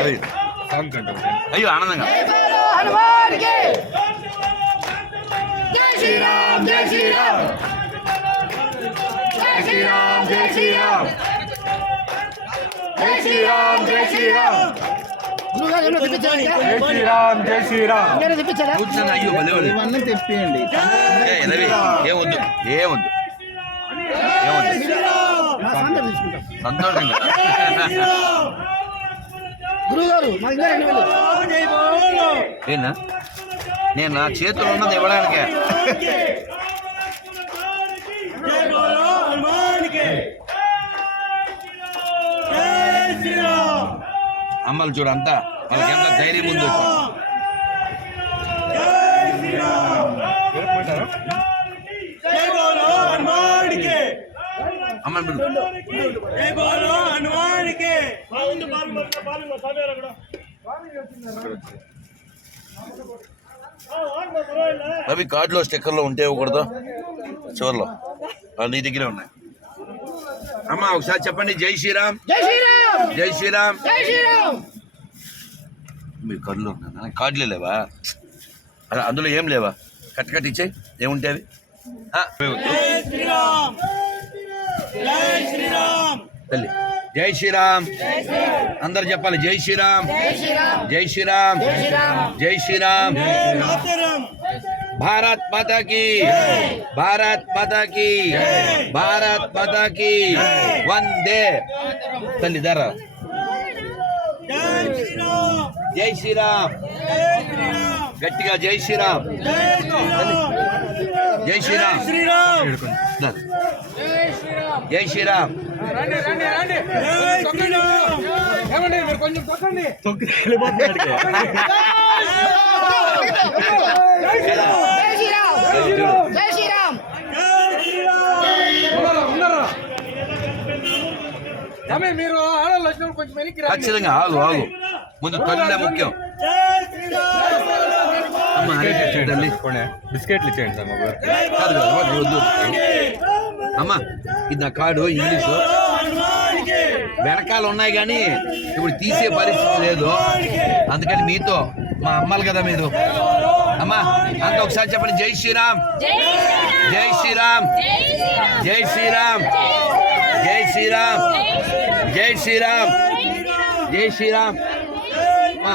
అవి సాంగ్ కంటాం అయ్యో ఆనందంగా హనుమాన్కి జై శ్రీరామ్ జై శ్రీరామ్ జై శ్రీరామ్ జై శ్రీరామ్ జై శ్రీరామ్ జై శ్రీరామ్ గురుగారు ఏమన్నా తెప్పించారా జై శ్రీరామ్ జై శ్రీరామ్ ఇంకేమైనా తెప్పించారా కూర్చున్నాను అయ్యో భలే వాళ్ళు. ఇవన్నీ తెప్పియండి ఏ రవి ఏమొద్దు ఏమొద్దు ఏమొద్దు నా సాంతం తీసుకుంటాం సంతోషంగా గురుగారు ఏనా నేను నా చేతులు ఉన్నది ఇవ్వడానికే. అమ్మలు చూడు అంతా. వాళ్ళకి ఎంత ధైర్యం ఉందో పిలు. రవి కార్డులో స్టిక్కర్లో ఉంటే ఇవ్వకూడదు. చివర్లో. నీ దగ్గరే ఉన్నాయి. అమ్మ ఒకసారి చెప్పండి. జై శ్రీరామ్. జై శ్రీరామ్. జై శ్రీరామ్. జై శ్రీరామ్. మీరు కార్డులో ఉన్నా కార్డులే లేవా? అలా అందులో ఏం లేవా? కట్ కట్ ఇచ్చాయి. ఏముంటే అవి? తల్లి. జై శ్రీరామ్ అందరు చెప్పాలి జై శ్రీరామ్ జై శ్రీరామ్ జై శ్రీరామ్ భారత్ మాతా భారత్ మాతా భారత్ మాతా కి వందే తల్లి ధర జై శ్రీరామ్ గట్టిగా జై శ్రీరామ్ జై శ్రీరామ్. జై శ్రీరామ్. జై శ్రీరామ్. జై శ్రీరామ్. మీరు ఆడవాళ్ళు వచ్చినప్పుడు కొంచెం. ఖచ్చితంగా ఆగు ఆగు. ముందు తల్లి ముఖ్యం. బిస్కెట్లు ఇచ్చేయండి సార్ మాకు కాదు కాదు వద్దు, వద్దు అమ్మా ఇది నా కార్డు ఇంగ్లీషు వెనకాల ఉన్నాయి కానీ ఇప్పుడు తీసే పరిస్థితి లేదు అందుకని మీతో మా అమ్మాలు కదా మీరు అమ్మా అంత ఒకసారి చెప్పండి జై శ్రీరామ్ జై శ్రీరామ్ జై శ్రీరామ్ జై శ్రీరామ్ జై శ్రీరామ్ జై శ్రీరామ్ అమ్మా